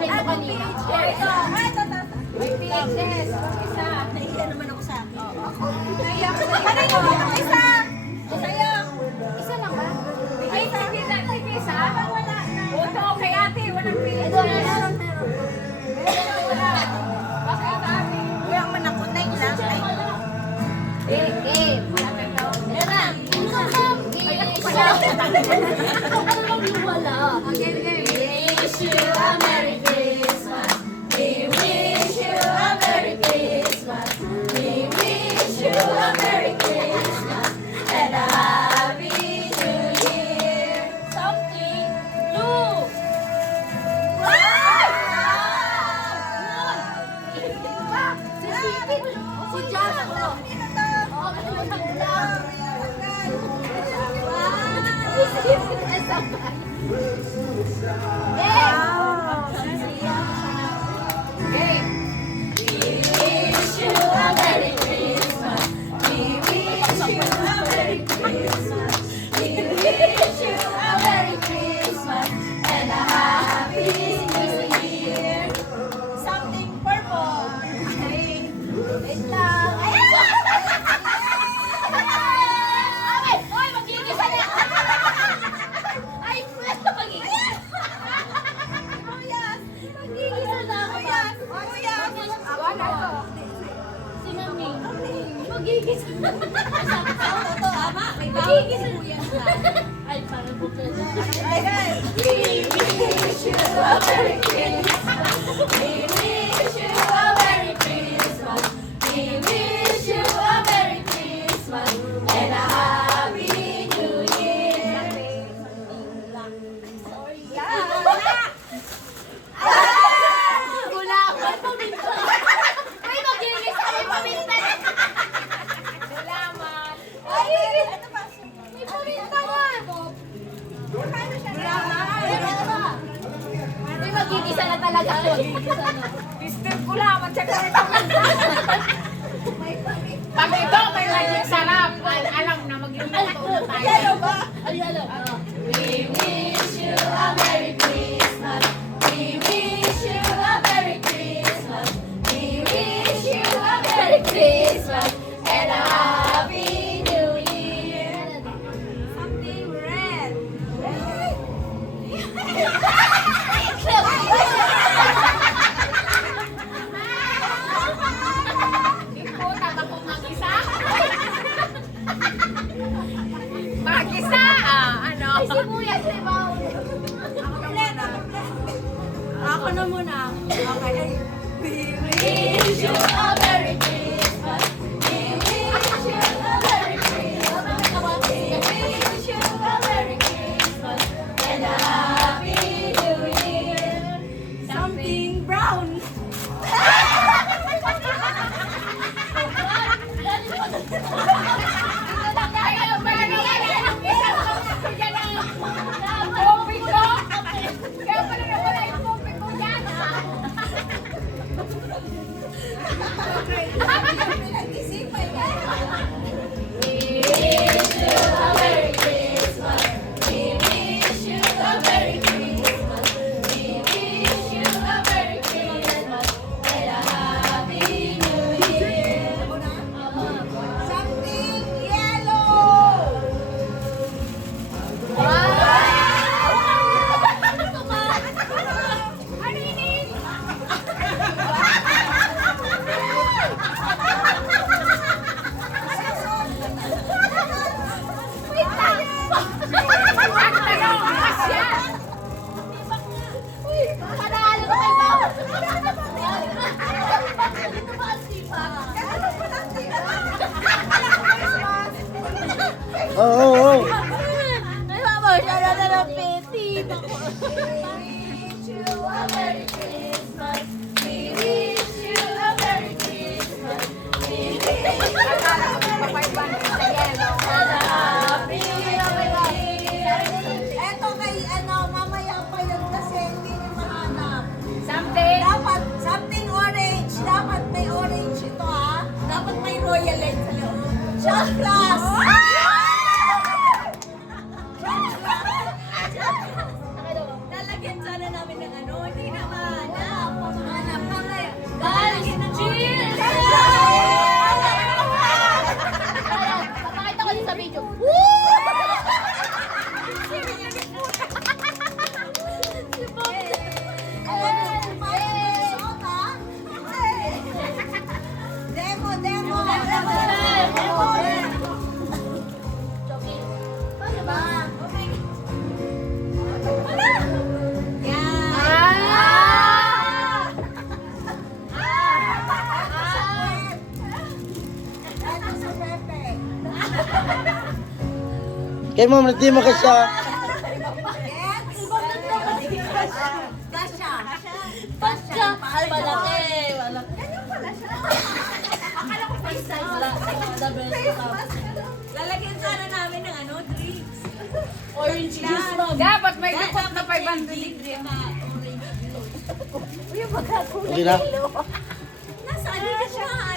donate ko kanina. May PHS. Isa. Nahiya naman ako sa akin. Nahiya ko sa'yo. Kanino mo yung isa? Sa'yo. Isa lang ba? Ay, sige na. Sige, isa. Wala na. Ito, kay ate. Walang PHS. Meron. Wala. Bakit ate? Kaya man ako, nine lang. Ay, Game. Meron na. Wish you a Merry Christmas. We wish you a Merry Christmas. We wish you a Merry Christmas and a Happy New Year. Something new. Si Jasper. Something purple. Ay, wait lang. Oy, magigisa na. Ay, pwesto magigisa. Kuyas. Magigisa na ako. Kuyas. Si Mami. Magigisa na. Totoo, ama. May Magigisa na. kuyas na. Ay, parang bukod. Ay, guys. We wish you a Merry Christmas. We wish you a Merry Christmas. We wish you a Merry Christmas and a Happy New Year. Wala ako. May paminta. May magilis. May paminta. Salamat. Ay, may paminta na. May magigisa na talaga. Magigisa na. Mister ko lang, tsaka ito. Pag ito, may magic sarap. Alam na, magluluto na tayo. Ano ba? Ano? We wish you a Merry Christmas. We wish you a Merry Christmas. We wish you a Merry Christmas and a Happy New Year. Something red. Ikaw, tama ko mag-isa. Mag-isa? Ano? Ay, sibuyas, di ba? ako na muna. Okay. Wish you a Merry Christmas. We wish you a Merry Christmas. We wish you a Merry Christmas and a Happy New Year. Something brown. Something yellow. Ano yun? Oo. May mama siya na ng petit. Wish you a Merry Christmas. We wish you a Merry Christmas. We wish you a Happy New Year. Eto kay mamaya pa yun kasi hindi niyo mahanap. Something. Dapat, something orange. Dapat may orange ito ha. Dapat may royal light sa loob. Shot glass! Lalagyan sana namin ng ano. Hindi naman. Hanap ka ngayon. Guys, cheers! Papakita ko din sa video. Demo, demo. Paano ba? Yan. Ito sa Pepe. Kay ma'am, hindi mo ka siya. Gets? Gasha. Pagka, ay malaki. Ganyan pala siya. The best. Lalagyan sana namin ng ano, drinks. Orange juice, ma'am. Dapat may dukot na 500. Okay na? Nasaan na siya?